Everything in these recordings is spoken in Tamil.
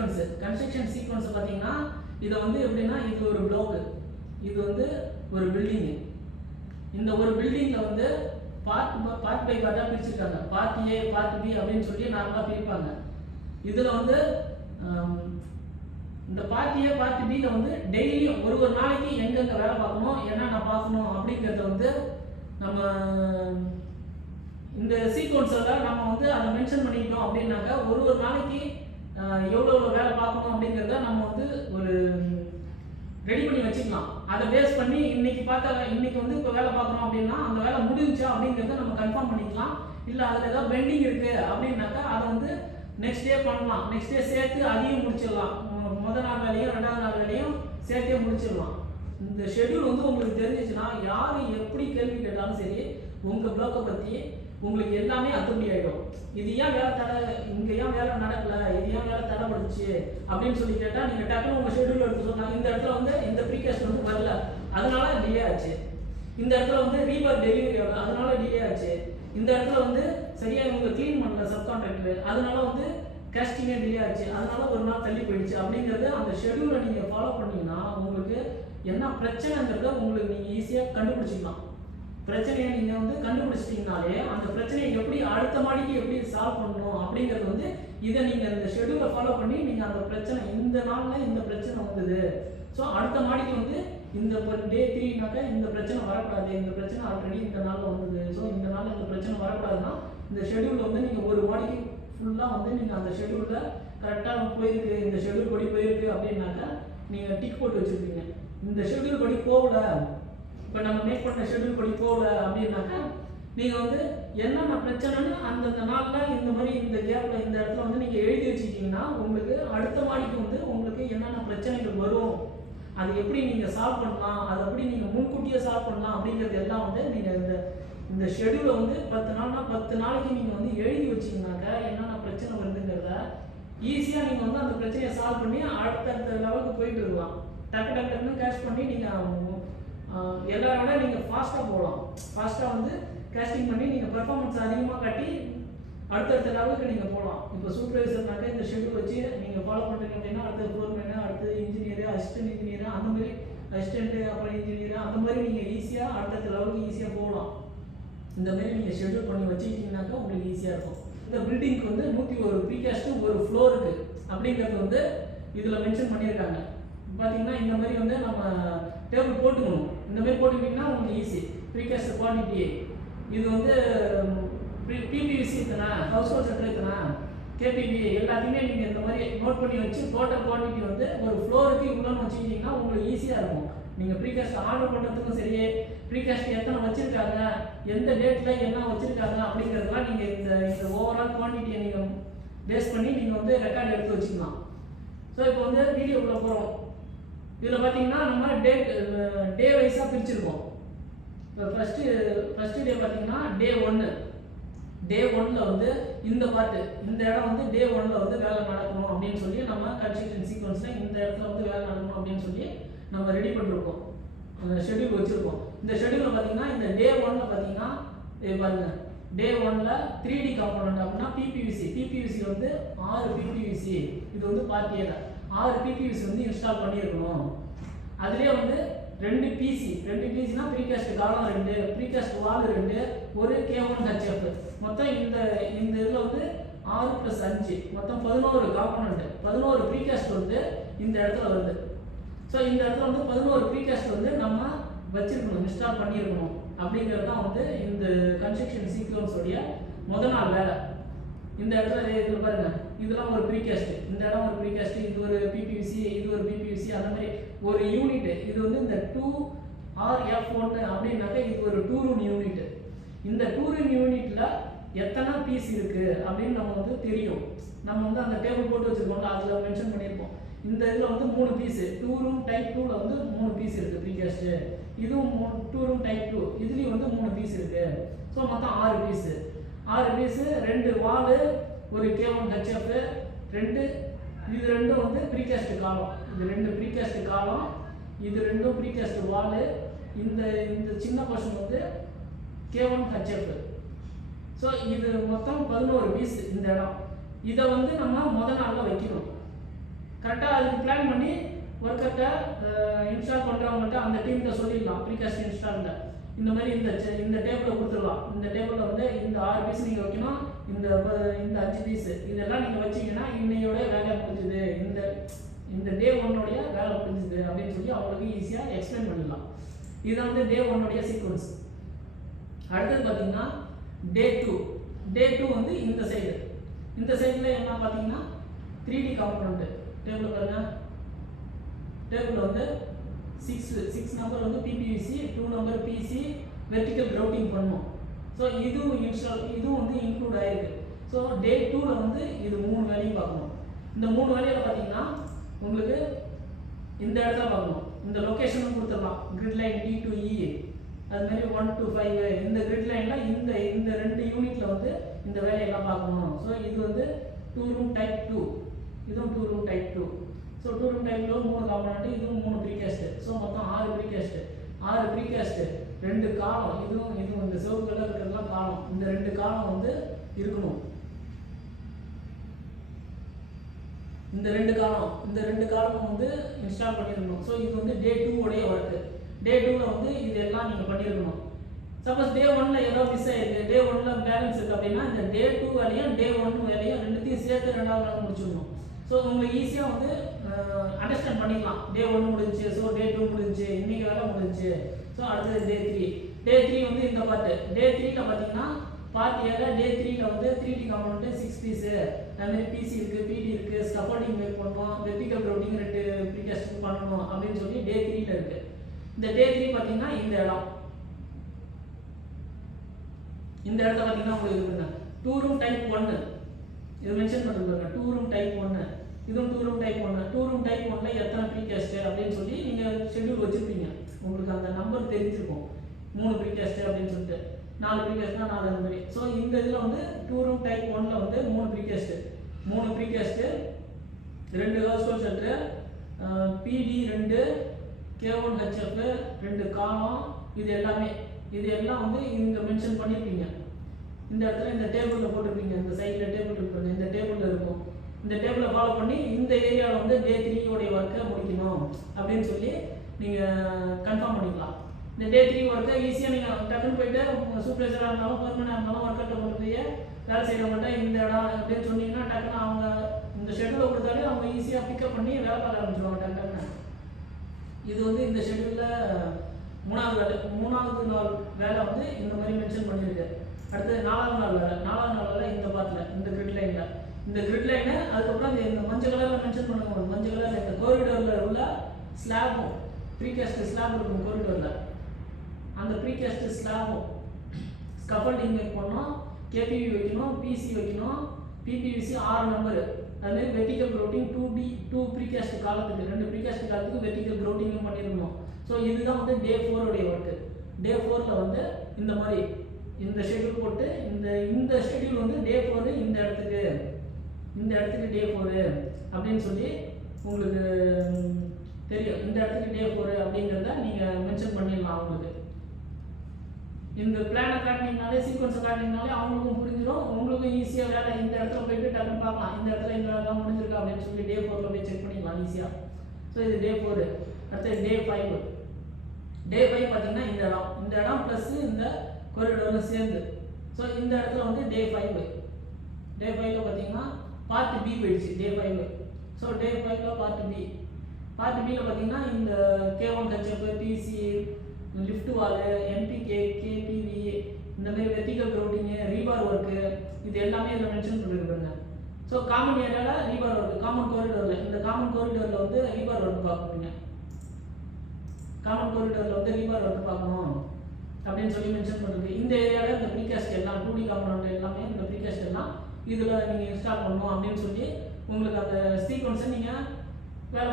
சீக்வன்ஸ். கன்ஸ்ட்ரக்ஷன் சீக்வன்ஸ் பார்த்தீங்கன்னா இதை வந்து எப்படின்னா இது ஒரு பிளாக், இது வந்து ஒரு பில்டிங்கு. இந்த ஒரு பில்டிங்கில் வந்து பார்ட் பை பார்ட்டாக பிரிச்சிருக்காங்க. பார்ட் ஏ பார்ட் பி அப்படின்னு சொல்லி நார்மலாக பிரிப்பாங்க. இதில் வந்து இந்த பார்ட் ஏ பார்ட் பியில் வந்து டெய்லியும் ஒரு நாளைக்கு எங்கெங்கே வேலை பார்க்கணும், என்னென்ன பார்க்கணும் அப்படிங்கிறத வந்து நம்ம இந்த சீக்வன்ஸில் நம்ம வந்து அதை மென்ஷன் பண்ணிக்கிட்டோம் அப்படின்னாக்கா ஒரு நாளைக்கு எவ்வளோ வேலை பார்க்கணும் அப்படிங்கிறத நம்ம வந்து ஒரு ரெடி பண்ணி வச்சுக்கலாம். அதை பேஸ் பண்ணி இன்னைக்கு வந்து இப்போ வேலை பார்க்குறோம் அப்படின்னா அந்த வேலை முடிஞ்சா அப்படிங்கிறத நம்ம கன்ஃபார்ம் பண்ணிக்கலாம். இல்லை அதில் ஏதாவது பெண்டிங் இருக்குது அப்படின்னாக்கா அதை வந்து நெக்ஸ்ட் டே பண்ணலாம். நெக்ஸ்ட் டே சேர்த்து அதையும் முடிச்சிடலாம். முதல் நாள் வேலையும் ரெண்டாவது நாள் வேலையும் சேர்த்தே முடிச்சிடலாம். இந்த ஷெட்யூல் வந்து உங்களுக்கு தெரிஞ்சிச்சுன்னா யார் எப்படி கேள்வி கேட்டாலும் சரி உங்கள் பிளாக்கை பற்றி உங்களுக்கு எல்லாமே அத்துப்படி ஆகிடும். இது ஏன் வேலை இங்கே ஏன் வேலை நடக்கல, இது ஏன் வேலை தடைப்படுச்சு அப்படின்னு சொல்லி கேட்டால் நீங்கள் டக்குன்னு உங்கள் ஷெட்யூல் எடுத்து சொன்னாங்க. இந்த இடத்துல வந்து இந்த ப்ரீகாஸ்ட் வந்து வரல, அதனால டிலே ஆச்சு. இந்த இடத்துல வந்து ரீபர் டெலிவரி ஆகல, அதனால டிலே ஆச்சு. இந்த இடத்துல வந்து சரியாக இவங்க க்ளீன் பண்ணல சப்கான்ட்ராக்டர், அதனால வந்து கேஸ்டிங்கே டிலே ஆச்சு, அதனால ஒரு நாள் தள்ளி போயிடுச்சு. அப்படிங்கிறது அந்த ஷெட்யூலை நீங்கள் ஃபாலோ பண்ணீங்கன்னா உங்களுக்கு என்ன பிரச்சனைங்கிறத உங்களுக்கு நீங்கள் ஈஸியாக கண்டுபிடிச்சிக்கலாம். பிரச்சனையை நீங்கள் வந்து கண்டுபிடிச்சிட்டிங்கனாலே அந்த பிரச்சனையை எப்படி அடுத்த மாடிக்கு எப்படி சால்வ் பண்ணணும் அப்படிங்கிறது வந்து இதை நீங்கள் இந்த ஷெட்யூலை ஃபாலோ பண்ணி நீங்கள் அந்த பிரச்சனை இந்த நாளில் இந்த பிரச்சனை வந்தது, ஸோ அடுத்த மாடிக்கு வந்து இந்த டே 3னாக்கா இந்த பிரச்சனை வரக்கூடாது, இந்த பிரச்சனை ஆல்ரெடி இந்த நாளில் வந்தது, ஸோ இந்த நாளில் இந்த பிரச்சனை வரக்கூடாதுன்னா இந்த ஷெட்யூலில் வந்து நீங்கள் ஒரு மாடிக்கு ஃபுல்லாக வந்து நீங்கள் அந்த ஷெட்யூலில் கரெக்டாக போயிருக்கு, இந்த ஷெட்யூல் படி போயிருக்கு அப்படின்னாக்கா நீங்கள் டிக் போட்டு வச்சுருக்கீங்க. இந்த ஷெட்யூல் படி போகல, இப்போ நம்ம மேக் பண்ண ஷெட்யூல் படி போகல அப்படின்னாக்கா நீங்கள் வந்து என்னென்ன பிரச்சனைன்னு அந்தந்த நாளில் இந்த மாதிரி இந்த கேப்பில் இந்த இடத்துல வந்து நீங்கள் எழுதி வச்சுக்கிட்டிங்கன்னா உங்களுக்கு அடுத்த மாடிக்கு வந்து உங்களுக்கு என்னென்ன பிரச்சனைகள் வரும், அது எப்படி நீங்கள் சால்வ் பண்ணலாம், அதை எப்படி நீங்கள் முன்கூட்டியே சால்வ் பண்ணலாம் அப்படிங்கிறது எல்லாம் வந்து நீங்கள் இந்த ஷெட்யூலை வந்து 10 நாள்னா 10 நாளைக்கு நீங்கள் வந்து எழுதி வச்சிங்கனாக்கா என்னென்ன பிரச்சனை வருதுங்கிறத ஈஸியாக நீங்கள் வந்து அந்த பிரச்சனையை சால்வ் பண்ணி அடுத்தடுத்த லெவலுக்கு போயிட்டு இருக்கலாம். டக்குன்னு கேஷ் பண்ணி நீங்கள் எல்லாரோட நீங்கள் ஃபாஸ்ட்டாக போகலாம். ஃபாஸ்ட்டாக வந்து கேஸ்டிங் பண்ணி நீங்கள் பெர்ஃபார்மன்ஸ் அதிகமாக கட்டி அடுத்தடுத்த லெவலுக்கு நீங்கள் போகலாம். இப்போ சூப்பர்வைசர்னாக்கா இந்த ஷெட்யூல் வச்சு நீங்கள் ஃபாலோ பண்ணுறீங்க அப்படின்னா அடுத்த ஃபோர்மேனு, அடுத்து இன்ஜினியரு, அசிஸ்டன்ட் இன்ஜினியரு, அந்த மாதிரி அசிஸ்டன்ட்டு, அப்புறம் இன்ஜினியரு, அந்த மாதிரி நீங்கள் ஈஸியாக அடுத்தடுத்த லெவலுக்கு ஈஸியாக போகலாம். இந்த மாதிரி நீங்கள் ஷெட்யூல் பண்ணி வச்சுக்கிட்டீங்கன்னாக்கா உங்களுக்கு ஈஸியாக இருக்கும். இந்த பில்டிங்க்கு வந்து 101 ப்ரீகாஸ்ட்டு ஒரு ஃப்ளோருக்கு அப்படிங்கிறது வந்து இதில் மென்ஷன் பண்ணியிருக்காங்க. பார்த்தீங்கன்னா இந்த மாதிரி வந்து நம்ம டேபிள் போட்டுக்கணும். இந்த மாதிரி போட்டுக்கிட்டிங்கன்னா உங்களுக்கு ஈஸி. ப்ரீகாஸ்ட் குவான்டிட்டி இது வந்து பிபிவிசி இத்தனை, ஹவுஸ் ஹோல்ட் செட்டர் இத்தனை, கேபிவி எல்லாத்தையுமே நீங்கள் இந்த மாதிரி நோட் பண்ணி வச்சு டோட்டல் குவான்டிட்டி வந்து ஒரு ஃப்ளோருக்கு இவ்வளோன்னு வச்சுக்கிட்டிங்கன்னா உங்களுக்கு ஈஸியாக இருக்கும். நீங்கள் ப்ரீகாஸ்ட் ஆர்டர் பண்ணுறதுக்கும் சரி, ப்ரீகாஸ்ட் எத்தனை வச்சுருக்காங்க, எந்த டேட்டில் என்ன வச்சுருக்காங்க அப்படிங்கிறதுலாம் நீங்கள் இந்த ஓவரால் குவான்டிட்டியை நீங்கள் பேஸ் பண்ணி நீங்கள் வந்து ரெக்கார்டு எடுத்து வச்சுக்கலாம். ஸோ இப்போ வந்து வீடியோக்குள்ளே போகிறோம். இதில் பார்த்தீங்கன்னா நம்ம டே வைஸாக பிரிச்சுருக்கோம். இப்போ ஃபஸ்ட்டு டே பார்த்தீங்கன்னா டே 1 வந்து இந்த பார்ட்டு இந்த இடம் வந்து டே 1 வந்து வேலை நடக்கணும் அப்படின்னு சொல்லி நம்ம கன்ஸ்ட்ரக்ஷன் சீக்வன்ஸில் இந்த இடத்துல வந்து வேலை நடக்கணும் அப்படின்னு சொல்லி நம்ம ரெடி பண்ணிருக்கோம், ஷெட்யூல் வச்சுருக்கோம். இந்த ஷெட்யூலில் பார்த்தீங்கன்னா இந்த டே 1 பார்த்தீங்கன்னா பாருங்க, டே 1 3D காம்பனண்ட் அப்படின்னா பிபிவிசி வந்து 6 பிபிவிசி, இது வந்து பார்ட் ஏல 6 பிபிவிசி வந்து இன்ஸ்டால் பண்ணியிருக்கணும். அதுலேயே வந்து 2 பிசினா ப்ரீகாஸ்ட் காலம் 2, ப்ரீகாஸ்ட் வால் 2, ஒரு K1HF, மொத்தம் இந்த இதில் வந்து 6 + 5 மொத்தம் 11 காம்பனண்ட், 11 ப்ரீகாஸ்ட் வந்து இந்த இடத்துல வருது. ஸோ இந்த இடத்துல வந்து 11 ப்ரீகாஸ்ட் வந்து நம்ம வச்சிருக்கணும், இன்ஸ்டால் பண்ணியிருக்கணும். அப்படிங்கிறது தான் வந்து இந்த கன்ஸ்ட்ரக்ஷன் சீக்வன்ஸோடைய முதல் நாள் வேலை. இந்த இடத்துல இதில் பாருங்க, இதெல்லாம் ஒரு ப்ரீகாஸ்ட், இந்த இடம் ஒரு ப்ரீகாஸ்ட், இது ஒரு பிபிவிசி, இது ஒரு பிபிவிசி, அந்த மாதிரி ஒரு யூனிட். இது வந்து இந்த 2RF1 அப்படின்னாக்கா இது ஒரு 2 ரூம் யூனிட். இந்த 2 ரூம் யூனிட்ல எத்தனை பீஸ் இருக்கு அப்படின்னு நம்ம வந்து தெரியும். நம்ம வந்து அந்த டேபிள் போட்டு வச்சிருக்கோம்ல, அதில் மென்ஷன் பண்ணியிருப்போம். இந்த இதில் வந்து 3 பீஸ், 2 ரூம் டைப் 2ல வந்து 3 பீஸ் இருக்கு ப்ரீகாஸ்ட். இதுவும் 2 ரூம் டைப் 2, இதுலேயும் வந்து 3 பீஸ் இருக்கு. ஸோ மொத்தம் 6 பீஸ், 2 வாலு, ஒரு K1HF, 2 இது 2 வந்து ப்ரீகாஸ்ட் காலம், இது 2 ப்ரீகாஸ்ட் காலம், இது 2 ப்ரீகாஸ்ட் வாலு, இந்த சின்ன போர்ஷன் வந்து K1HF. ஸோ இது மொத்தம் 11 பீஸ் இந்த இடம். இதை வந்து நம்ம முதல் நாளில் வைக்கணும். கரெக்டாக அதுக்கு பிளான் பண்ணி ஒர்க்கர்கிட்ட இன்ஸ்டால் பண்ணுறவங்கள்ட்ட அந்த டீம்கிட்ட சொல்லிடலாம் ப்ரீகாஸ்ட் இன்ஸ்டாலில் இந்த மாதிரி இந்த டேபிளை கொடுத்துடலாம். இந்த டேபிளில் வந்து இந்த 6 பீஸ் நீங்கள் வைக்கணும், இந்த 5 பீஸ் இதெல்லாம் நீங்கள் வச்சிங்கன்னா இன்னையோட வேலை முடிஞ்சுது, இந்த டே 1 வேலை முடிஞ்சுது அப்படின்னு சொல்லி அவங்களுக்கு ஈஸியாக எக்ஸ்பிளைன் பண்ணிடலாம். இதுதான் வந்து டே 1 சீக்வன்ஸ். அடுத்தது பார்த்தீங்கன்னா டே 2 வந்து இந்த சைடில் என்ன பார்த்தீங்கன்னா 3D காம்பனண்ட் டேபிள் பாருங்க. டேபிள் வந்து 6 நம்பர் வந்து PPVC, 2 number PC vertical grouting பண்ணணும். ஸோ இதுவும் வந்து இன்க்ளூட் ஆயிருக்கு. ஸோ டே 2ல் வந்து இது 3 வேலையும் பார்க்கணும். இந்த 3 வேலையில் பார்த்தீங்கன்னா உங்களுக்கு இந்த இடத்துல பார்க்கணும். இந்த லொக்கேஷனும் கொடுத்துடலாம், grid line D to E, அது மாதிரி 1 to 5 இந்த கிரிட் லைனில் இந்த 2 யூனிட்டில் வந்து இந்த வேலையெல்லாம் பார்க்கணும். ஸோ இது வந்து 2 ரூம் டைப் 2, இதுவும் 2 ரூம் டைப் 2. ஸோ 2 ரூம் டைப்பில் 3 காம்பனண்ட், இதுவும் 3 ப்ரீகாஸ்ட். ஸோ மொத்தம் 6 ப்ரீகாஸ்ட் 2 காலம். இதுவும் இந்த சிவப்பு கலர் இருக்கிறதுலாம் காலம். இந்த 2 காலம் வந்து இருக்கணும். இந்த 2 காலம் வந்து இன்ஸ்டால் பண்ணியிருக்கணும். ஸோ இது வந்து டே 2 ஒர்க்கு. டே 2ல் வந்து இதெல்லாம் நீங்கள் பண்ணியிருக்கணும். சப்போஸ் டே 1ல் ஏதோ மிஸ் ஆயிருக்கு, டே 1ல் பேலன்ஸ் இருக்குது அப்படின்னா இந்த டே 2 வேலையும் டே 1 வேலையும் ரெண்டுத்தையும் சேர்த்து 2வது நாள் முடிச்சிடணும். ஸோ உங்களுக்கு ஈஸியாக வந்து அண்டர்ஸ்டாண்ட் பண்ணிக்கலாம். டே 1 முடிஞ்சு, ஸோ டே 2 முடிஞ்சு, இன்னைக்கு வேலை முடிஞ்சு. ஸோ அடுத்தது டே 3 வந்து இந்த பார்ட்டு. டே 3ல் பார்த்தீங்கன்னா பார்ட் ஏல டே 3ல் வந்து 3D காம்பனண்ட் 6 பீஸு, அதுமாதிரி PC இருக்குது, PD இருக்குது, ஸ்கஃபோல்டிங் மேக் பண்ணணும், வெர்டிக்கல் கிரவுட்டிங் 2 ப்ரீகாஸ்ட் பண்ணணும் அப்படின்னு சொல்லி டே 3ல் இருக்குது. இந்த டே 3 பார்த்தீங்கன்னா இந்த இடத்துல பார்த்தீங்கன்னா உங்களுக்கு இருக்குங்க 2 ரூம் டைப் 1 இது மென்ஷன் பண்ணிருக்காங்க. 2 ரூம் டைப் 1, இதுவும் 2 ரூம் டைப் 1. 2 ரூம் டைப் 1ல எத்தனை ப்ரீகாஸ்ட் அப்படின்னு சொல்லி நீங்கள் ஷெட்யூல் வச்சுருப்பீங்க. உங்களுக்கு அந்த நம்பர் தெரிஞ்சிருக்கும். 3 ப்ரீகாஸ்ட் அப்படின்னு சொல்லிட்டு 4 ப்ரீகாஸ்ட்னா 4 அந்த மாதிரி. ஸோ இந்த இதில் வந்து 2 ரூம் டைப் 1ல் வந்து 3 precast 2 household centre, PD 2, K1 HF 2 காலம். இது எல்லாம் வந்து இங்கே மென்ஷன் பண்ணியிருப்பீங்க. இந்த இடத்துல இந்த டேபிளில் போட்டிருப்பீங்க. இந்த சைடில் டேபிள் இருப்பாங்க, இந்த டேபிளில் இருக்கும். இந்த டேபிளை ஃபாலோ பண்ணி இந்த ஏரியாவில் வந்து டே 3 ஒர்க்கை முடிக்கணும் அப்படின்னு சொல்லி நீங்கள் கன்ஃபார்ம் பண்ணிக்கலாம். இந்த டே 3 ஒர்க்கை ஈஸியாக நீங்கள் டக்குன்னு போயிட்டு சூப்பர்வைசராக இருந்தாலும் பர்மனெண்டாக இருந்தாலும் ஒர்க்கர்கிட்ட கொண்டு போய் வேலை செய்கிறவங்கள்ட்ட இந்த இடம் அப்படின்னு சொன்னீங்கன்னா டக்குன்னு அவங்க இந்த ஷெட்யூலை கொடுத்தாலே அவங்க ஈஸியாக பிக்கப் பண்ணி வேலை பார்க்க ஆரம்பிச்சிடுவாங்க டக்குன்னு. இது வந்து இந்த ஷெட்யூலில் 3வது நாள் வேலை வந்து இந்த மாதிரி மென்ஷன் பண்ணியிருக்கு. அடுத்து 4வது நாள் வேலை இந்த பார்ட்டில் இந்த கிரிட் லைனை அதுக்கப்புறம் இந்த மஞ்சள் கலரில் மென்ஷன் பண்ணுவாங்க. மஞ்சள் கலரில் இந்த கோரிடோரில் உள்ள ஸ்லாபும் ப்ரீகாஸ்ட் ஸ்லாப் இருக்கும் கோரிடோரில். அந்த ப்ரீகாஸ்ட் ஸ்லாபும் ஸ்கஃபோல்டிங் மேக் பண்ணணும், KPV வைக்கணும், PC வைக்கணும், PPVC 6 நம்பர். அதுமாதிரி வெர்டிக்கல் கிரவுட்டிங் 2 ப்ரீகாஸ்ட் காலத்துக்கு 2 ப்ரீகாஸ்ட் காலத்துக்கு வெர்டிக்கல் கிரவுட்டிங்கும் பண்ணியிருக்கணும். ஸோ இதுதான் வந்து டே 4 ஒர்க்கு. டே 4ல் வந்து இந்த மாதிரி இந்த ஷெட்யூல் போட்டு இந்த ஷெட்யூல் வந்து டே 4 இந்த இடத்துக்கு டே 4 அப்படின்னு சொல்லி உங்களுக்கு தெரியும். இந்த இடத்துக்கு டே 4 அப்படிங்கிறத நீங்கள் மென்ஷன் பண்ணிடலாம். அவங்களுக்கு இந்த பிளானை காட்டினீங்கனாலே சீக்வன்ஸை காட்டினீங்கனாலே அவங்களுக்கும் புரிஞ்சிடும், உங்களுக்கும் ஈஸியாக வேலை இந்த இடத்துல போயிட்டு டக்குன்னு பார்க்கலாம். இந்த இடத்துல இந்த வேலை முடிஞ்சிருக்கா அப்படின்னு சொல்லி டே 4ல் போய் செக் பண்ணிக்கலாம் ஈஸியாக. ஸோ இது டே 4. அடுத்து டே 5. டே 5 பார்த்தீங்கன்னா இந்த இடம் ப்ளஸ் இந்த கொரிடோரும் சேர்ந்து. ஸோ இந்த இடத்துல வந்து டே 5. டே 5ல் பார்த்தீங்கன்னா பார்ட் B போயிடுச்சு டே 5. ஸோ டே 5ல் பார்ட் Bயில் பார்த்தீங்கன்னா இந்த K1 HF, PC, லிஃப்ட் வாலு, NPK, KPV இந்த மாதிரி வெர்டிக்கல் கிரவுட்டிங்கு, ரீபார் ஒர்க்கு இது எல்லாமே இதில் மென்ஷன் பண்ணியிருக்காங்க. ஸோ காமன் ஏரியாவில் ரீபார் ஒர்க்கு, காமன் கோரிடோரில் இந்த காமன் கோரிடோரில் வந்து ரீபார் ஒர்க்கு பார்க்கணுங்க. காமன் கோரிடோரில் வந்து ரீபார் ஒர்க்கு பார்க்கணும் அப்படின்னு சொல்லி மென்ஷன் பண்ணிருக்கு. இந்த ஏரியாவில் இந்த ப்ரீகாஸ்ட் எல்லாம் 2D காம்பனண்ட் எல்லாமே இந்த ப்ரீகாஸ்ட் எல்லாம் இதில் நீங்கள் இன்ஸ்டால் பண்ணணும் அப்படின்னு சொல்லி உங்களுக்கு அந்த சீக்வன்ஸை நீங்கள் வேலை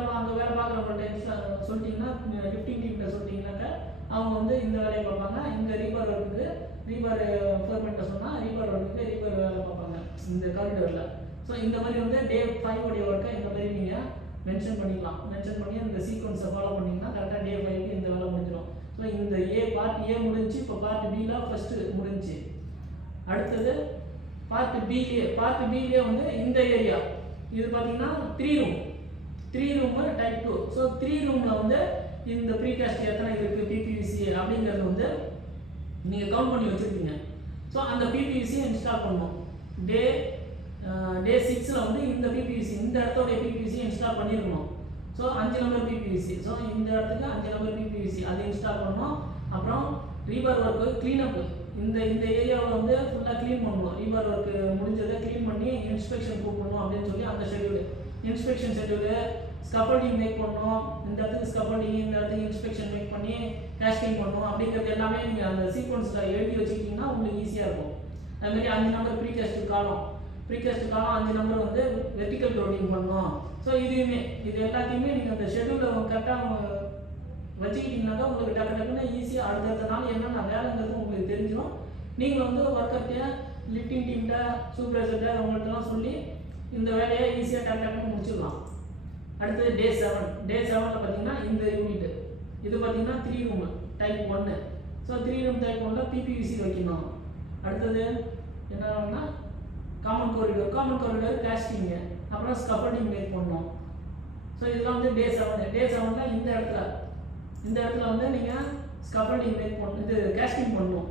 பார்க்குறவங்கள்ட்ட சொல்லிட்டீங்கன்னா 15 டீம்கிட்ட சொல்லிட்டீங்கன்னாக்கா அவங்க வந்து இந்த வேலையை பார்ப்பாங்க. இந்த ரீபார் ஒர்க்குக்கு ரீபார் ஃபோர்மெண்ட்டை சொன்னால் ரீபார் ஒர்க்குக்கு ரீபார் வேலை பார்ப்பாங்க இந்த காரிடோரில். ஸோ இந்த மாதிரி வந்து டே 5 ஒர்க்கை இந்த மாதிரி நீங்கள் மென்ஷன் பண்ணிக்கலாம். மென்ஷன் பண்ணி அந்த சீக்வன்ஸை ஃபாலோ பண்ணிங்கன்னா கரெக்டாக டே 5க்கு இந்த வேலை முடிஞ்சிடும். ஸோ இந்த பார்ட் ஏ முடிஞ்சு, இப்போ பார்ட் பியில் ஃபஸ்ட்டு முடிஞ்சு. அடுத்தது பார்ட் பிலே வந்து இந்த ஏரியா இது பார்த்தீங்கன்னா 3 ரூம் 3 ரூம் டைப் 2. ஸோ 3 ரூம்ல வந்து இந்த ப்ரீகாஸ்ட் எத்தனை இருக்கு பிபிவிசி அப்படிங்கிறது வந்து நீங்கள் கவுண்ட் பண்ணி வச்சுருக்கீங்க. ஸோ அந்த பிபிவிசி இன்ஸ்டால் பண்ணணும். டே 6ல் வந்து இந்த பிபிவிசி இந்த இடத்தோடைய பிபிவிசி இன்ஸ்டால் பண்ணியிருக்கணும். So 5 number PBVC. ஸோ இந்த இடத்துக்கு 5 நம்பர் பிபிவிசி அது இன்ஸ்டால் பண்ணணும். அப்புறம் ரீபார் ஒர்க்கு க்ளீனப், இந்த ஏரியாவில் வந்து ஃபுல்லாக க்ளீன் பண்ணணும். ரீபார் ஒர்க்கு முடிஞ்சதை க்ளீன் பண்ணி இன்ஸ்பெக்ஷன் கூப்பிடணும் அப்படின்னு சொல்லி அந்த schedule, inspection schedule, scaffolding make பண்ணணும். இந்த இடத்துக்கு ஸ்கஃபோல்டிங், இந்த இடத்துக்கு இன்ஸ்பெக்ஷன் மேக் பண்ணி கேஸ்டிங் பண்ணணும். அப்படிங்கிறது எல்லாமே நீங்கள் அந்த சீக்வன்ஸில் எழுதி வச்சுக்கிட்டிங்கன்னா உங்களுக்கு ஈஸியாக இருக்கும். அதுமாதிரி 5 நம்பர் ப்ரீகாஸ்ட் காலம் 5 நம்பர் வந்து வெர்டிக்கல் க்ரௌண்டிங் பண்ணணும். ஸோ இது எல்லாத்தையுமே நீங்கள் அந்த ஷெடியூலில் கரெக்டாக வச்சுக்கிட்டிங்கனாக்கா உங்களுக்கு டக்குன்னு ஈஸியாக அடுத்தடுத்த நாள் என்னென்ன வேலைங்கிறது உங்களுக்கு தெரிஞ்சிடும். நீங்கள் வந்து ஒர்க்கர்கிட்ட, லிஃப்டிங் டீம்கிட்ட, சூப்பர்வைசர்கிட்ட அவங்கள்ட்டலாம் சொல்லி இந்த வேலையை ஈஸியாக டக்குன்னு முடிச்சிடலாம். அடுத்தது டே 7ல் பார்த்தீங்கன்னா இந்த யூனிட் இது பார்த்தீங்கன்னா 3 room type 1. So 3 room type 1ல் பிபிவிசி வைக்கணும். அடுத்தது என்னன்னா காமன் காரிடர் கேஸ்டிங்கு, அப்புறம் ஸ்கஃபோல்டிங் மேக் பண்ணணும். ஸோ இதெல்லாம் வந்து டே 7ல் இந்த இடத்துல வந்து நீங்கள் ஸ்கஃபோல்டிங் மேக் பண்ணணும், இது கேஸ்டிங் பண்ணணும்.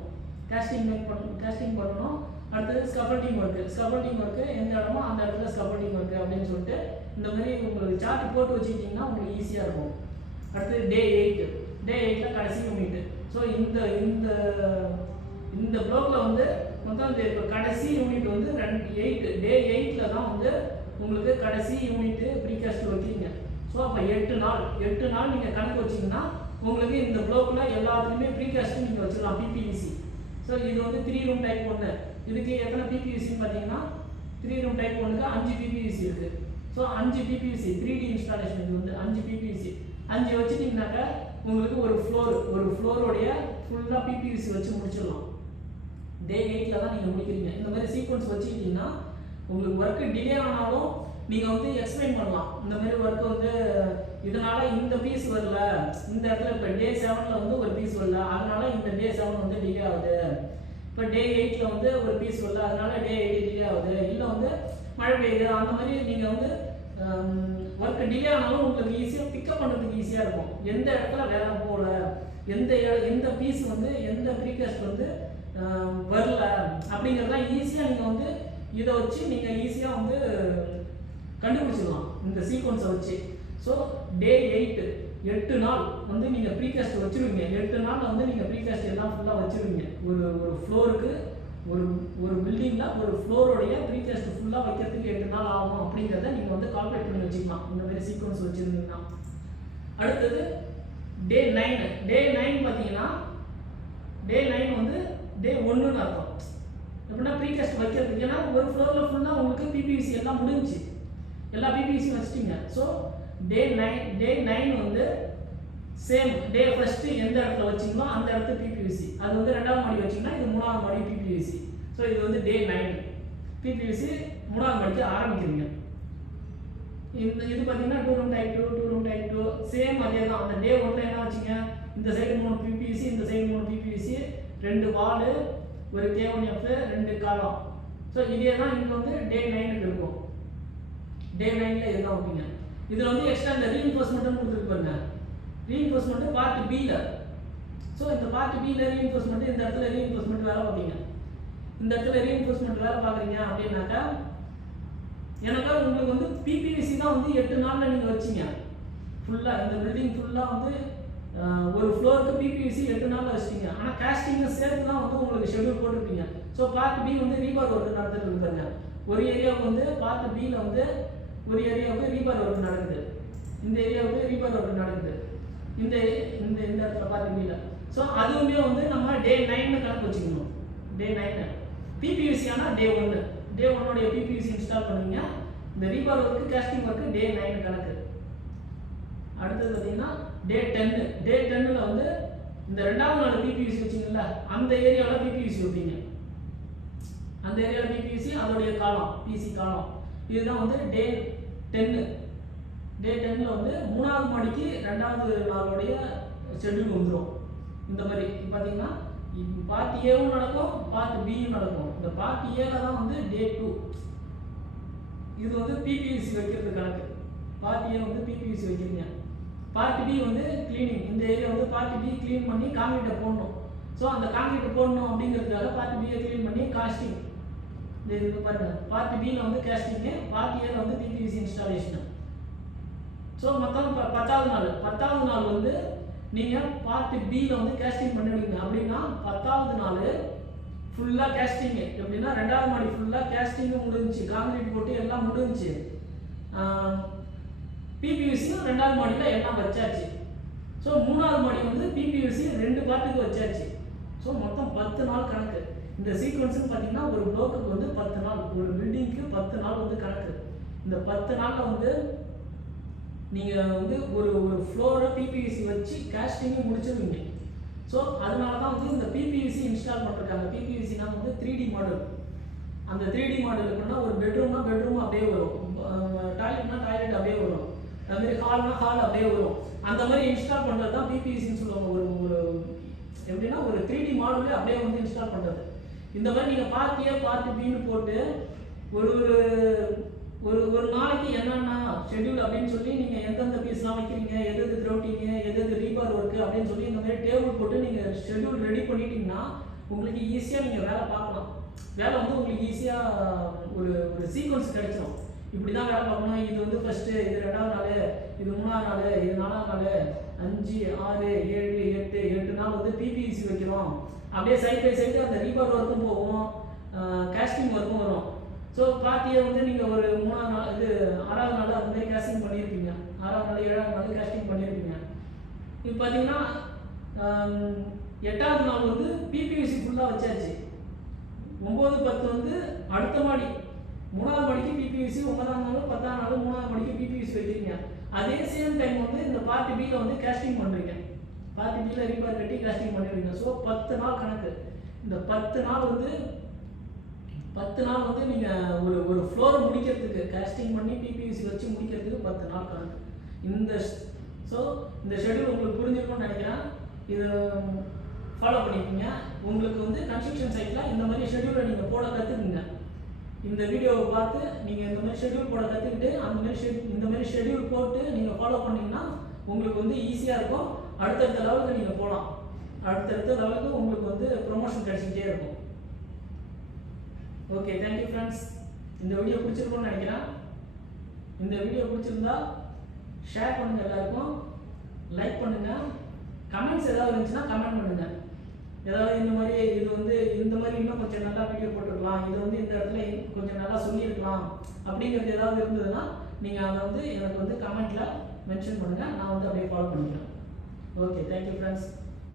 கேஸ்டிங் பண்ணணும். அடுத்தது ஸ்கஃபோல்டிங் ஒர்க்கு எந்த இடமோ அந்த இடத்துல ஸ்கஃபோல்டிங் ஒர்க்கு அப்படின்னு சொல்லிட்டு இந்த மாதிரி உங்களுக்கு சார்ட் போட்டு வச்சுக்கிட்டிங்கன்னா உங்களுக்கு ஈஸியாக இருக்கும். அடுத்தது டே 8ல் கடைசி யூனிட். ஸோ இந்த ப்ளாக்ல வந்து மொத்தம் இந்த இப்போ கடைசி யூனிட் வந்து டே 8ல் தான் வந்து உங்களுக்கு கடைசி யூனிட் ப்ரீகாஸ்ட் வைக்கிறீங்க. ஸோ அப்போ 8 நாள் நீங்கள் கணக்கு வச்சிங்கன்னா உங்களுக்கு இந்த ப்ளாக்ல எல்லாத்துலேயுமே ப்ரீகாஸ்ட் நீங்கள் வச்சுக்கலாம் பிபிவிசி. ஸோ இது வந்து 3 ரூம் டைப் 1. இதுக்கு எத்தனை பிபிவிசின்னு பார்த்தீங்கன்னா 3 ரூம் டைப் 1க்கு 5 பிபிவிசி இருக்குது. ஸோ 5 பிபிவிசி 3D இன்ஸ்டாலேஷன் இது வந்து 5 பிபிவிசி 5 வச்சுட்டிங்கனாக்கா உங்களுக்கு ஒரு ஃப்ளோரோடைய ஃபுல்லாக பிபிவிசி வச்சு முடிச்சிடலாம். டே 8ல் தான் நீங்கள் முடிக்கிறீங்க. இந்த மாதிரி சீக்வன்ஸ் வச்சுக்கிட்டிங்கன்னா உங்களுக்கு ஒர்க்கு டிலே ஆனாலும் நீங்கள் வந்து எக்ஸ்பிளைன் பண்ணலாம். இந்த மாதிரி ஒர்க்கு வந்து இதனால இந்த பீஸ் வரல, இந்த இடத்துல இப்போ டே 7ல் வந்து ஒரு பீஸ் வரல, அதனால இந்த டே 7 வந்து டிலே ஆகுது. இப்போ டே 8ல் வந்து ஒரு பீஸ் வரல, அதனால டே 8 டிலே ஆகுது. இல்லை வந்து மழை பெய்யுது, அந்த மாதிரி நீங்கள் வந்து ஒர்க்கு டிலே ஆனாலும் உங்களுக்கு ஈஸியாக பிக்கப் பண்ணுறதுக்கு ஈஸியாக இருக்கும். எந்த இடத்துல வேலை போகல, எந்த பீஸ் வந்து எந்த ப்ரீகாஸ்ட் வந்து வரல அப்படிங்கிறதெல்லாம் ஈஸியாக நீங்கள் வந்து இதை வச்சு நீங்கள் ஈஸியாக வந்து கண்டுபிடிச்சிடலாம் இந்த சீக்வன்ஸை வச்சு. ஸோ டே 8 நாள் வந்து நீங்கள் ப்ரீகாஸ்ட் வச்சுருவீங்க. 8 நாளில் வந்து நீங்கள் ப்ரீகாஸ்ட் எல்லாம் ஃபுல்லாக வச்சுருவீங்க. ஒரு ஃப்ளோருக்கு ஒரு பில்டிங்கில் ஒரு ஃப்ளோரோடைய ப்ரீகாஸ்ட் ஃபுல்லாக வைக்கிறதுக்கு 8 நாள் ஆகும் அப்படிங்கிறத நீங்கள் வந்து கால்குலேட் பண்ணி வச்சுக்கலாம் இந்த மாதிரி சீக்வன்ஸ் வச்சுருந்தீங்கன்னா. அடுத்தது டே 9 பார்த்தீங்கன்னா டே 9 வந்து டே 1ன்னு அர்த்தம். எப்படின்னா ப்ரீகாஸ்ட் வைக்கிறதுக்கு, ஏன்னா ஒரு ஃப்ளோரில் ஃபுல்லாக உங்களுக்கு பிபிவிசி எல்லாம் முடிஞ்சு எல்லா பிபிவிசியும் வச்சுட்டீங்க. ஸோ டே 9 வந்து சேம் டே ஃபர்ஸ்ட் எந்த இடத்துல வச்சிங்களோ அந்த இடத்துல பிபிவிசி, அது வந்து 2வது மாடி வச்சிங்கன்னா இது 3வது மாடி பிபிவிசி. ஸோ இது வந்து டே 9 பிபிவிசி 3வது மாடிக்கு ஆரம்பிக்கிறீங்க. இது பார்த்தீங்கன்னா 2 ரூம் டைப் 2 சேம் அதே தான். அந்த டே 1ல் என்ன வச்சிங்க, இந்த சைடு 3 பிபிவிசி, இந்த சைடு 3 பிபிவிசி, 2 வாலு, ஒரு K1F, 2 காலம். ஸோ இதே தான் இங்கே வந்து டே 9க்கு இருக்கும். டே 9ல் இதுதான் வைப்பீங்க. இதில் வந்து எக்ஸ்ட்ரா இந்த ரீஎன்ஃபோர்ஸ்மெண்ட்னு கொடுத்துருக்கு பாருங்க. ரீஎன்ஃபோர்ஸ்மெண்ட் பார்ட் பியில். ஸோ இந்த பார்ட் பியில் ரீஎன்ஃபோர்ஸ்மெண்ட், இந்த இடத்துல ரீஎன்ஃபோர்ஸ்மெண்ட் வேலை பார்ப்பீங்க. இந்த இடத்துல ரீஎன்ஃபோர்ஸ்மெண்ட் வேலை பார்க்குறீங்க அப்படின்னாக்கா எனக்கா உங்களுக்கு வந்து பிபிவிசி தான் வந்து 8 நாளில் நீங்கள் வச்சிங்க ஃபுல்லாக. இந்த பில்டிங் ஃபுல்லாக வந்து ஒரு ஃப்ளோருக்கு பிபிவிசி 8 நாளில் வச்சிட்டீங்க. ஆனால் காஸ்டிங்கை சேர்த்து தான் வந்து உங்களுக்கு ஷெட்யூல் போட்டிருப்பீங்க. ஸோ பார்ட் பி வந்து ரீபார் ஒர்க் நடந்துட்டு இருக்காங்க. ஒரு ஏரியாவுக்கு வந்து பார்ட் பியில் வந்து ஒரு ஏரியாவுக்கு ரீபார் ஒர்க் நடக்குது, இந்த ஏரியாவுக்கு ரீபார் ஒர்க் நடக்குது, இந்த இடத்துல பார்ட் பியில். ஸோ அதுவுமே வந்து நம்ம டே 9 கணக்கு வச்சுக்கணும். டே 9 பிபிவிசி ஆனால் டே 1 பிபிவிசி இன்ஸ்டால் பண்ணுவீங்க. இந்த ரீபார் ஒர்க்கு காஸ்டிங் ஒர்க்கு டே 9 கணக்கு. அடுத்தது பார்த்தீங்கன்னா டே 10ல் வந்து இந்த 2வது நாள் பிபிவிசி வச்சிங்கல்ல அந்த ஏரியாவில் பிபிவிசி வைப்பீங்க. அந்த ஏரியாவில் பிபிவிசி அதோடைய காலம் பிசி காலம். இதுதான் வந்து டே 10ல் வந்து 3வது மாடிக்கு 2வது நாளுடைய ஷெட்யூல் வந்துடும். இந்த மாதிரி பார்த்தீங்கன்னா பார்ட் ஏவும் நடக்கும், பார்ட் பியும் நடக்கும். இந்த பார்ட் ஏல தான் வந்து டே 2. இது வந்து பிபிவிசி வைக்கிறது கணக்கு. பார்ட் ஏ வந்து பிபிவிசி வைக்கிறீங்க. பார்ட் பி வந்து கிளீனிங். இந்த ஏரியா வந்து பார்ட் பி க்ளீன் பண்ணி காங்கிரீட்டை போடணும். ஸோ அந்த காங்கிரீட்டை போடணும் அப்படிங்கிறதுக்காக பார்ட் பியை க்ளீன் பண்ணி காஸ்டிங். இது பாருங்க, பார்ட் பியில் வந்து காஸ்டிங்கு, பார்ட் ஏல வந்து பிபிவிசி இன்ஸ்டாலேஷன். ஸோ மொத்தம் 10வது நாள் வந்து நீங்கள் பார்ட் பியில் வந்து காஸ்டிங் பண்ணிவிடுங்க. அப்படின்னா 10வது நாள் ஃபுல்லாக கேஸ்டிங்கு. எப்படின்னா 2வது மாடி ஃபுல்லாக கேஸ்டிங்கும் முடிஞ்சிச்சு, காங்கிரீட் போட்டு எல்லாம் முடிஞ்சிச்சு. பிபிவிசியும் 2வது மாடியில் எல்லாம் வச்சாச்சு. ஸோ 3வது மாடி வந்து பிபிவிசி 2 பார்ட்டுக்கு வச்சாச்சு. ஸோ மொத்தம் 10 நாள் கணக்கு. இந்த சீக்வன்ஸ்னு பார்த்தீங்கன்னா ஒரு ப்ளோக்குக்கு வந்து 10 நாள், ஒரு பில்டிங்க்கு 10 நாள் வந்து கணக்கு. இந்த 10 நாளில் வந்து நீங்கள் வந்து ஒரு ஃப்ளோரை பிபிவிசி வச்சு கேஸ்டிங்கும் முடிச்சிருவீங்க. ஸோ அதனால தான் வந்து இந்த பிபிவிசி இன்ஸ்டால் பண்ணிருக்காங்க. பிபிவிசினா வந்து 3D மாடல். அந்த 3D மாடல் எப்படின்னா ஒரு பெட்ரூம்னா பெட்ரூம் அப்படியே வரும், டாய்லெட்னா டாய்லெட் அப்படியே வரும், அதுமாதிரி ஹால்னா ஹால் அப்படியே வரும். அந்த மாதிரி இன்ஸ்டால் பண்ணுறது தான் பிபிவிசின்னு சொல்லுவாங்க. ஒரு எப்படின்னா ஒரு 3D மாடலே அப்படியே வந்து இன்ஸ்டால் பண்ணுறது. இந்த மாதிரி நீங்கள் பார்ட் ஏ பார்ட் பின்னு போட்டு ஒரு ஒரு நாளைக்கு என்னென்ன ஷெட்யூல் அப்படின்னு சொல்லி நீங்கள் எந்தெந்த பீஸ்லாம் வைக்கிறீங்க, எது க்ரௌட்டிங்கு, எது ரீபார் ஒர்க்கு அப்படின்னு சொல்லி இந்த மாதிரி டேபிள் போட்டு நீங்கள் ஷெட்யூல் ரெடி பண்ணிட்டீங்கன்னா உங்களுக்கு ஈஸியாக நீங்கள் வேலை பார்க்கலாம். வேலை வந்து உங்களுக்கு ஈஸியாக ஒரு சீக்வன்ஸ் கிடைச்சிடும். இப்படி தான் வேலை பார்க்கணும். இது வந்து ஃபஸ்ட்டு, இது 2வது நாள், இது 3வது நாள், இது 4வது நாள், 5, 6, 7, 8 நாள் வந்து பிபிவிசி வைக்கிறோம். அப்படியே சைட் பை சைடு அந்த ரீபார் ஒர்க்கும் போகும், காஸ்டிங் ஒர்க்கும் வரும். ஸோ பார்ட்டியை வந்து நீங்கள் ஒரு 3வது நாள், இது 6வது நாள் அந்த மாதிரி காஸ்டிங் பண்ணியிருப்பீங்க, 6வது நாள் 7வது நாள் காஸ்டிங் பண்ணியிருப்பீங்க. இப்போ பார்த்தீங்கன்னா 8வது நாள் வந்து பிபிவிசி ஃபுல்லாக வச்சாச்சு. 9, 10 வந்து அடுத்த மாடி, 3வது மாடிக்கு பிபிவிசி, 9வது நாள் 10வது நாள் 3வது மாடிக்கு பிபிவிசி வைக்கிறீங்க. அதே சேம் டைம் வந்து இந்த பார்ட் பியில் வந்து காஸ்டிங் பண்ணுறீங்க. பார்ட் பியில் ரீபார் கட்டி காஸ்டிங் பண்ணிடுவீங்க. ஸோ 10 நாள் கணக்கு. இந்த 10 நாள் வந்து நீங்கள் ஒரு ஃப்ளோரை முடிக்கிறதுக்கு, காஸ்டிங் பண்ணி பிபிவிசி வச்சு முடிக்கிறதுக்கு 10 நாள் கணக்கு. இந்த ஷெட்யூல் உங்களுக்கு புரிஞ்சிருக்கும்னு நினைக்கிறேன். இது ஃபாலோ பண்ணிக்கோங்க. உங்களுக்கு வந்து கன்ஸ்ட்ரக்ஷன் சைட்டில் இந்த மாதிரி ஷெட்யூலை நீங்கள் போட கற்றுக்குங்க. இந்த வீடியோவை பார்த்து நீங்கள் இந்த மாதிரி ஷெட்யூல் போட கற்றுக்கிட்டு இந்த மாதிரி ஷெட்யூல் போட்டு நீங்கள் ஃபாலோ பண்ணிங்கன்னா உங்களுக்கு வந்து ஈஸியாக இருக்கும். அடுத்தடுத்த லெவலுக்கு நீங்கள் போகலாம். அடுத்தடுத்த லெவலுக்கு உங்களுக்கு வந்து ப்ரொமோஷன் கிடைச்சிக்கிட்டே இருக்கும். Okay, thank you friends. இந்த வீடியோ பிடிச்சிருக்கும்னு நினைக்கிறேன். இந்த வீடியோ பிடிச்சிருந்தா ஷேர் பண்ணுங்கள், எல்லாருக்கும் லைக் பண்ணுங்கள். கமெண்ட்ஸ் ஏதாவது இருந்துச்சுன்னா கமெண்ட் பண்ணுங்கள். ஏதாவது இந்த மாதிரி இன்னும் கொஞ்சம் நல்லா வீடியோ போட்டுருக்கலாம், இது வந்து இந்த இடத்துல கொஞ்சம் நல்லா சொல்லியிருக்கலாம் அப்படிங்கிறது ஏதாவது இருந்ததுன்னா நீங்கள் அதை வந்து எனக்கு வந்து கமெண்ட்டில் மென்ஷன் பண்ணுங்கள். நான் வந்து அப்படியே ஃபாலோ பண்ணிக்கிறேன். Okay, thank you friends.